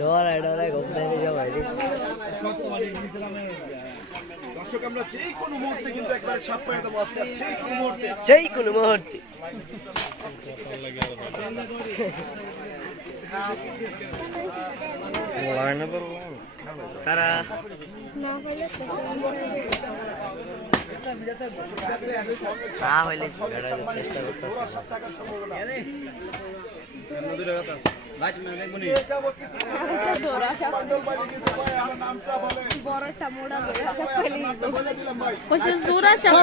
ডরায় ডরায় ঘুম থেকে যাওয়াই দর্শক আমরা যে কোনো মুহূর্তে কিন্তু একবার সাপ পাই দেবো আজকে যে কোনো মুহূর্তে। সেই কোনো মুহূর্তে তারা না হইলে চেষ্টা করতেছে বড়টা মোড়া ধরে আসা ফেলে দিল বলে দিলাম ভাই কইছে জোরা সব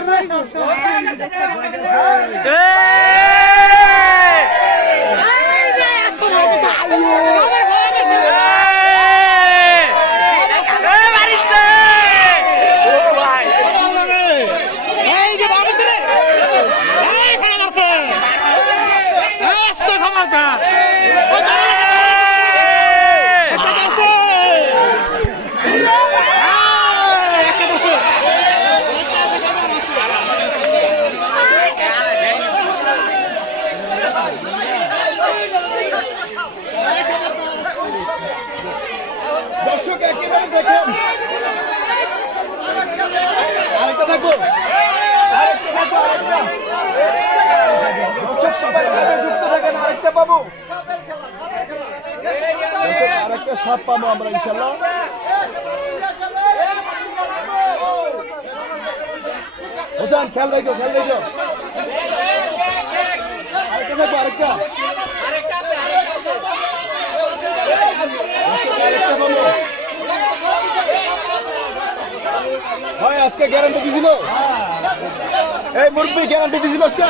দর্শক একেবারে দেখেন আরেকটা থাকব। আরেকটা থাকব আরেকটা সবাই পাবো আমরা ইনশাল্লাহ হোসেন, খেয়াল রেখো খেয়াল রেখো। আরেকটা থাকব, আরেকটা। আরেকটা পাবো। ভাই আজকে গ্যারান্টি দিছিল? এই মুরব্বী গ্যারান্টি দিছিল আজকে?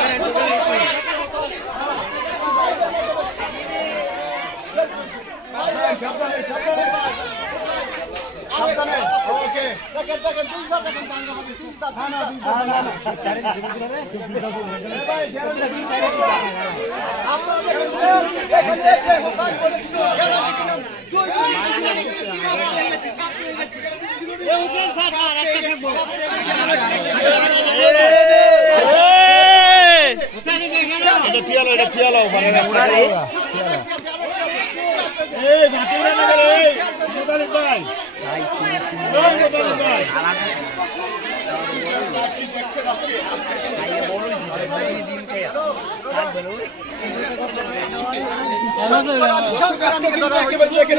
সাবধানে সাবধানে এটা টিয়ালো এটা টিয়ালো মানে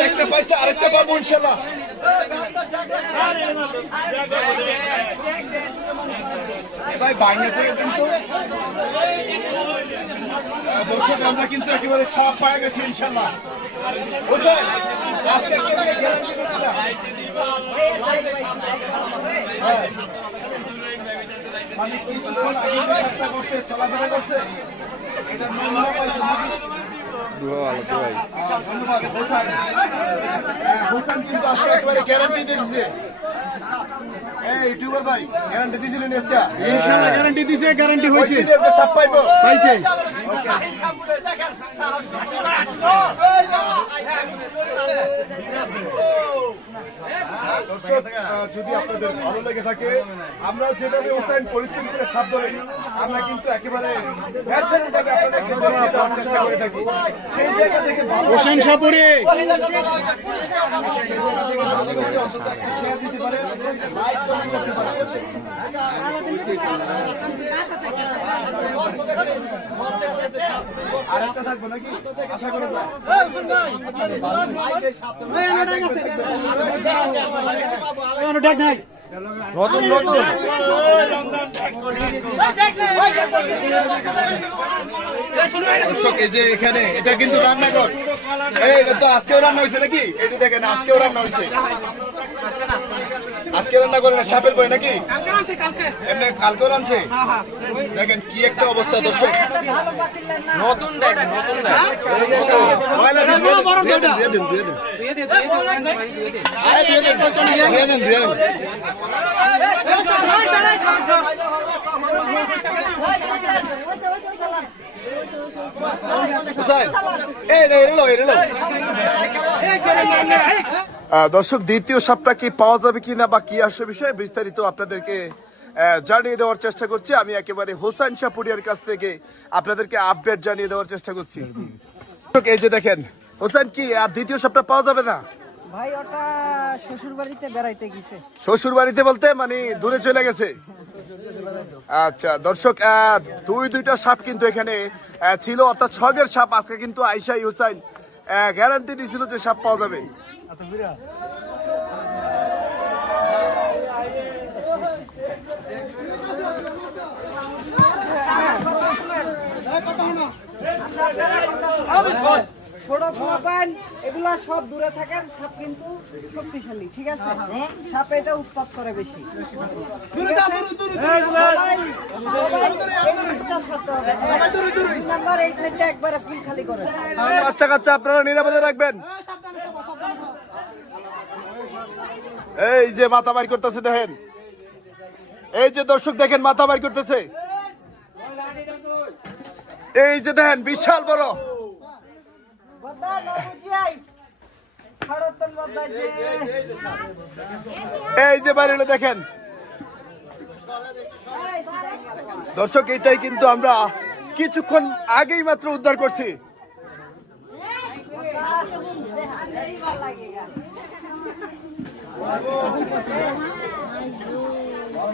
একটা পাইছে আরেকটা পাবো ইনশাল্লাহ ভাই। বাইনা থেকে কিন্তু দর্শক আমরা কিন্তু একেবারে সব পায়ে গেছি ইনশাল্লাহ। মানে কিছুক্ষণ আগে হোসেন হ্যাঁ, কিন্তু আজকে একবারে গ্যারান্টি দিচ্ছে। এই ইউটিউবার ভাই গ্যারান্টি দিছিলেন আজকে? ইনশাআল্লাহ গ্যারান্টি দিছে গ্যারান্টি হয়েছে। আজকে সব পাইবো। পাইছে। দর্শক যদি আপনাদের ভালো লেগে থাকে আমরা যেভাবে ওসাইন পরিশ্রম করে সাপ ধরে আমরা কিন্তু একেবারে চেষ্টা করে থাকি সেই জায়গা থেকে ভালো হোসেন সাপুরে ভালোবেসে অন্তত একটা শেয়ার দিতে পারেন লাইক কমেন্ট করতে পারেন আরেকটা থাকব নাকি আশা করা কোনো ডাক নতুন নতুন দর্শক এই যে এখানে এটা কিন্তু রান্নাঘর এই এটা তো আজকেও রান্না হয়েছে নাকি এই যে দেখেন আজকেও রান্না হয়েছে আজকে রান্না করে না সাপের বই নাকি এমনি কালকেও রানছে দেখেন কি একটা অবস্থা দর্শক দিন, দর্শক, দ্বিতীয় সাপটা কি পাওয়া যাবে কিনা বা কি আসে বিষয়ে বিস্তারিত আপনাদেরকে জানিয়ে দেওয়ার চেষ্টা করছি। আমি একেবারে হোসেন শাহপুরিয়ার কাছ থেকে আপনাদেরকে আপডেট জানিয়ে দেওয়ার চেষ্টা করছি। এই যে দেখেন হোসেন কি, আর দ্বিতীয় সাপটা পাওয়া যাবে না? ভাই ওটা শ্বশুর বাড়িতে বেড়াইতে গেছে শ্বশুর বাড়িতে বলতে মানে দূরে চলে গেছে আচ্ছা দর্শক দুই দুইটা সাপ কিন্তু এখানে আহ, ছিল অর্থাৎ ছগের সাপ আজকে কিন্তু আইসাই হুসাইন গ্যারান্টি দিয়েছিল যে সাপ পাওয়া যাবে ছোট ফোলাপান এগুলা সব দূরে থাকেন সাপ কিন্তু শক্তিশালী ঠিক আছে? সাপ এটা উৎপাদ করে বেশি। নাম্বার এই সাইডটা একবারে ফুল খালি করে বাচ্চা কাচ্চা আপনারা নিরাপদে রাখবেন। এই যে মাথা বাইর করতেছে দেখেন। এই যে দর্শক দেখেন মাথা বাইর করতেছে। এই যে দেখেন বিশাল বড়। এই যে বাইরে দেখেন। দর্শক এটাই কিন্তু আমরা কিছুক্ষণ আগেই মাত্র উদ্ধার করছি।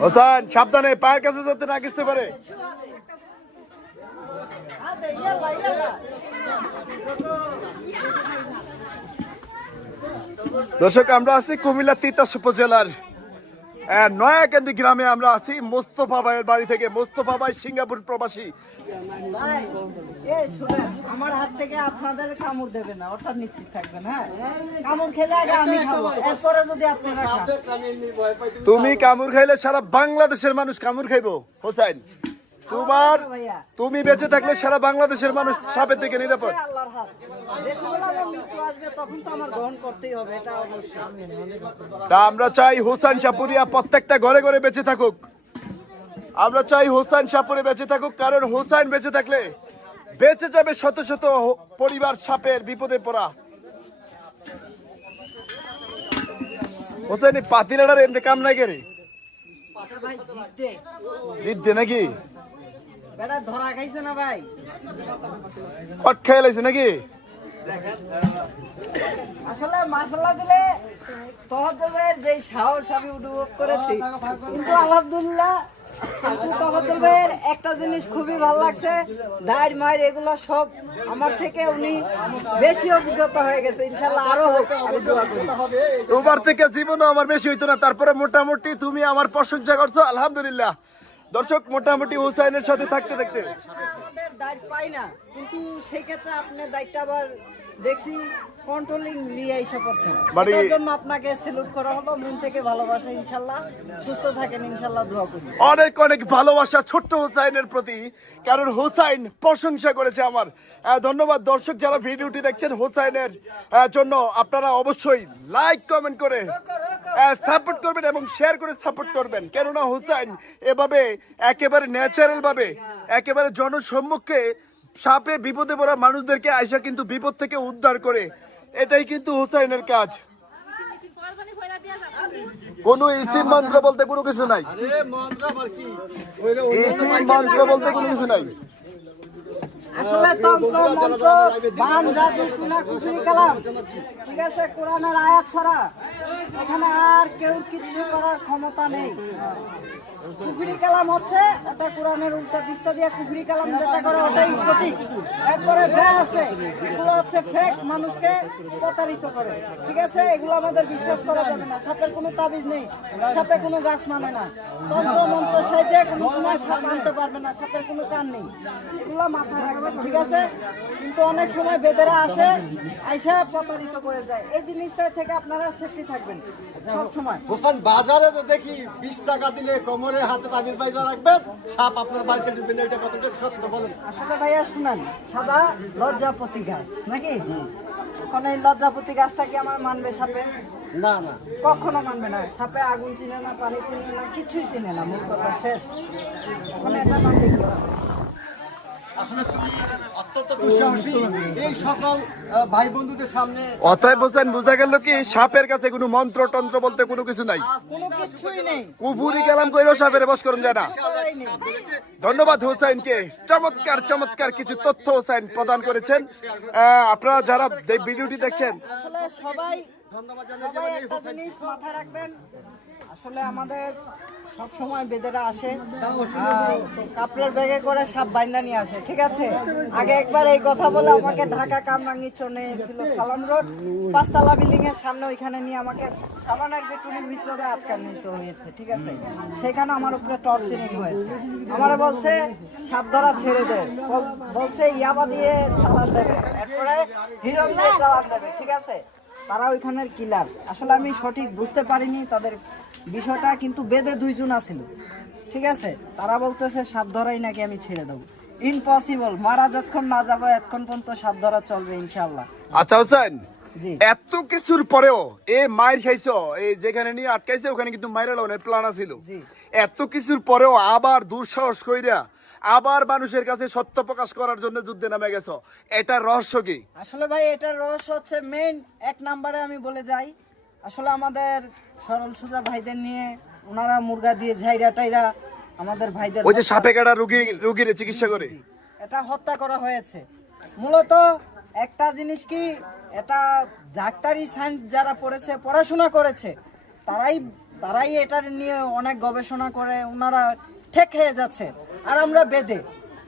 হোসেন সাবধানে পায়ের কাছে যাতে না গেতে পারে। দর্শক আমরা আছি কুমিল্লা তিতাস উপজেলার নয়াকান্দি গ্রামে আমরা আছি মোস্তফা ভাইয়ের বাড়ি থেকে। মোস্তফা ভাই সিঙ্গাপুর প্রবাসী। ভাই, এই শুনেন, আমার হাত থেকে আপনাদের কামড় দেবে না ওটা নিশ্চিত থাকবেন হ্যাঁ? কামড় খেলে আগে আমি খাব এরপরে যদি আপনারা তুমি কামড় খাইলে সারা বাংলাদেশের মানুষ কামড় খাইবো হোসেন তোমার তুমি বেঁচে থাকলে সারা বাংলাদেশের মানুষ সাপের থেকে নিরাপদ। আমার চাই হোসেন সাপুরিয়া প্রত্যেকটা ঘরে ঘরে বেঁচে থাকুক। আমরা চাই হোসেন সাপুরে বেঁচে থাকুক কারণ হোসেন বেঁচে থাকলে বেঁচে যাবে শত শত পরিবার সাপের বিপদে পড়া। হোসেন পাতিলাটার এমনি কাম নাই রে? জিততে জিততে নাকি? বেটা ধরা খাইছে না ভাই? কট খেয়ে লাইছে নাকি? আসলে মাসাল্লাহ দিলে তহজলের যে সাহস আমি অনুভব করেছি কিন্তু আলহামদুলিল্লাহ কিন্তু তহজল ভাইয়ের একটা জিনিস খুবই ভালো লাগছে দায়ের মায়ের এগুলো সব আমার থেকে উনি বেশি অভিজ্ঞতা হয়ে গেছে। ইনশাল্লাহ আরও হোক আমি দোয়া করি। তোমার থেকে জীবনও আমার বেশি হইতো না তারপরে মোটামুটি তুমি আমার প্রশংসা করছ আলহামদুলিল্লাহ। দর্শক মোটামুটি হুসাইনের সাথে থাকতে থাকতে। দায়িত্ব পাই না কিন্তু সেই ক্ষেত্রে আপনার দায়িত্ব আবার দেখছি কন্ট্রোলিং নিয়ে এসে পড়ছেন জন্য আপনাকে সেলুট করা হলো মন থেকে ভালোবাসা সুস্থ থাকেন দোয়া করি। অনেক অনেক ভালোবাসা ছোট্ট হুসাইনের প্রতি। কারণ হুসাইন প্রশংসা করেছে আমার। ধন্যবাদ দর্শক যারা ভিডিওটি দেখছেন হুসাইনের জন্য। আপনারা অবশ্যই লাইক কমেন্ট করে সাপোর্ট করবেন এবং শেয়ার করে সাপোর্ট করবেন। কেননা হুসাইন এভাবে একেবারে ন্যাচারাল ভাবে একেবারে জনসম্মুখে সাপে বিপদে পড়া মানুষদেরকে আইসা কিন্তু বিপদ থেকে উদ্ধার করে। এটাই কিন্তু হুসাইনের কাজ। কোনো ইসিম মন্ত্র বলতে কোনো কিছু নাই। মন্ত্র বলতে কোনো কিছু নাই। আসলে তন্ত্র মন্ত্র বান জাদু শোনা কুচুরি কালাম। ঠিক আছে কোরআনের আয়াত ছাড়া এখানে আর কেউ কিছু করার ক্ষমতা নেই। কুফরি কালাম হচ্ছে, এটা কোরআনের উল্টা পৃষ্ঠা দিয়ে কুফরি কালাম যেটা করে, ওটাই সঠিক। এরপরে যা আছে, এগুলো হচ্ছে ফেক মানুষকে প্রতারিত করে। ঠিক আছে? এগুলো আমাদের বিশ্বাস করা যাবে না। সাপের কোনো তাবিজ নেই। সাপে কোনো গাছ মানে না। তন্ত্র মন্ত্র সাইজে কোনো সময় সাপ আনতে পারবে না। সাপের কোনো কান নেই। এগুলো মাথায় রাখবেন, ঠিক আছে? কিন্তু অনেক সময় বেদেরা আসে, আইসা প্রতারিত করে যায়। এই জিনিসটা থেকে আপনারা সেফটি থাকবেন, সব সময়। হোসেন বাজারে তো দেখি বিশ টাকা দিলে কোমরে হাতে তাবিজ বাইজা রাখবেন। সাপ আপনার বাড়িতে ঢুকবে না এটা কতটুকু সত্য বলেন? আসলে ভাইয়া শুনেন সাদা লজ্জাপতি গাছ নাকি? এখন এই লজ্জাপতি গাছটা কি আমার মানবে সাপে? না না। কখনো মানবে না। সাপে আগুন চিনে না পানি চিনে না কিছুই চিনে না মূল কথা শেষ। মানে এটা মানবে? আসলে তুমি অত্যন্ত দুঃসাহসী। এই সকল ভাই বন্ধুদের সামনে অতএব হোসেন বোঝা গেল কি সাপের কাছে কোনো মন্ত্র টন্ত্র বলতে কোনো কিছু নাই? কোনো কিছুই নেই। কুফুরি কালাম কইরো সাপের বস করুন যায় না করাই নেই। ধন্যবাদ হোসাইনকে চমৎকার চমৎকার কিছু তথ্য হোসাইন প্রদান করেছেন। আহ, আপনারা যারা এই ভিডিওটি দেখছেন সবাই ধন্যবাদ জানাই মাথায় রাখবেন আসলে আমাদের সব সময় বেদেরা আসে। কাপড়ের ব্যাগে করে সাপ বাইন্দা নিয়ে আসে, ঠিক আছে? আগে একবার এই কথা বলে আমাকে ঢাকা কামরাঙ্গি চনে ছিল সালাম রোড। পাঁচতলা বিল্ডিং এর সামনে ওইখানে নিয়ে আমাকে ভিতরে আটকা নিতে হয়েছে, ঠিক আছে? সেখানে আমার উপরে টর্চারিং হয়েছে। আমারে বলছে, সাপ ধরা ছেড়ে দে। বলছে, ইয়াবা দিয়ে চালান দেবে। এরপরে হিরন দিয়ে চালান দেবে, ঠিক আছে? তারা ওইখানের কিলার আসলে আমি সঠিক বুঝতে পারিনি তাদের বিষয়টা কিন্তু বেদে দুইজন আছিল। ঠিক আছে? তারা বলতেছে সাপ ধরাই নাকি আমি ছেড়ে দেবো। ইম্পসিবল মারা যতক্ষণ না যাব এতক্ষণ পর্যন্ত সাপ ধরা চলবে ইনশাল্লাহ আচ্ছা হোসেন এত কিছুর পরেও এ মায়ের খাইছো এই যেখানে নিয়ে আটকাইছে ওখানে কিন্তু মায়ের লাউনের প্ল্যান ছিল জি। এত কিছুর পরেও আবার দুঃসাহস কইরা আবার মানুষের কাছে সত্য প্রকাশ করার জন্য যুদ্ধে নামে গেছো। এটার রহস্য কি? আসলে ভাই এটার রহস্য হচ্ছে মেইন এক নাম্বারে আমি বলে যাই আসলে আমাদের সরল সুজা ভাইদের নিয়ে ওনারা মুরগা দিয়ে ঝাইরা টাইরা আমাদের ভাইদের ওই যে সাপে কাটা রুগী রুগীর চিকিৎসা করে। এটা হত্যা করা হয়েছে। মূলত একটা জিনিস কি এটা ডাক্তারি সায়েন্স যারা পড়েছে পড়াশোনা করেছে তারাই তারাই এটার নিয়ে অনেক গবেষণা করে ওনারা ঠেক হয়ে যাচ্ছে। আর আমরা বেদে।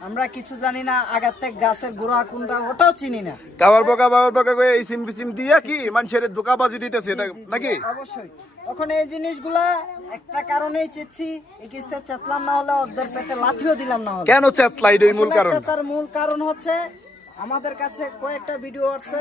আমরা কিছু জানি না আগার থেকে গাছের গোড়া কুন্ডা ওটাও চিনি না। কাবার বকা বাবার বকা কয়ে এই সিম ফিসিম দিয়া কি মানুষের দোকাবাজি দিতেছে নাকি? অবশ্যই। তখন এই জিনিসগুলা একটা কারণেই চেচ্ছি এই কিস্তে চেতলাম না হলে ওদের পেটে লাথিও দিলাম না হলে। কেন চেতলাই এটাই মূল কারণ? তার মূল কারণ হচ্ছে আমাদের কাছে কয়েকটা ভিডিও আছে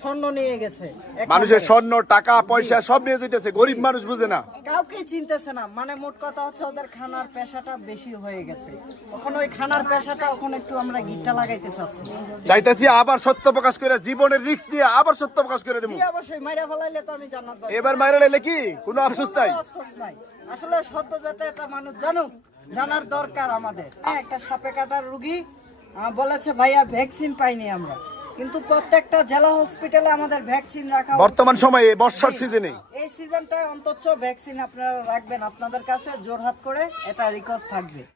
স্বর্ণ নিয়ে গেছে। মানুষের স্বর্ণ টাকা পয়সা সব নিয়ে যেতেছে গরিব মানুষ বুঝে না। কাউকে চিনতেছে না। মানে মোট কথা হচ্ছে ওদের খানার পেশাটা বেশি হয়ে গেছে। ওখন ওই খানার পেশাটা ওখানে একটু আমরা গিটটা লাগাইতে চাচ্ছি। চাইতেছি আবার সত্য প্রকাশ করে জীবনের রিস্ক দিয়ে আবার সত্য প্রকাশ করে দেবো। অবশ্যই মাইরা ফেলাইলে তো আমি জান্নাত পাবো। এবার মাইরা লাইলে কি? কোনো আফসোস নাই? আফসোস নাই। আসলে সত্য যেটা এটা মানুষ জানুক জানার দরকার আমাদের। হ্যাঁ, একটা সাপে কাটার রুগী বলেছে ভাইয়া ভ্যাকসিন পাইনি আমরা। কিন্তু প্রত্যেকটা জেলা হসপিটালে আমাদের ভ্যাকসিন রাখা বর্তমান সময়ে বর্ষার সিজনে এই সিজনটায় অন্তত ভ্যাকসিন আপনারা রাখবেন। আপনাদের কাছে জোরহাত করে এটা রিকোয়েস্ট থাকবে।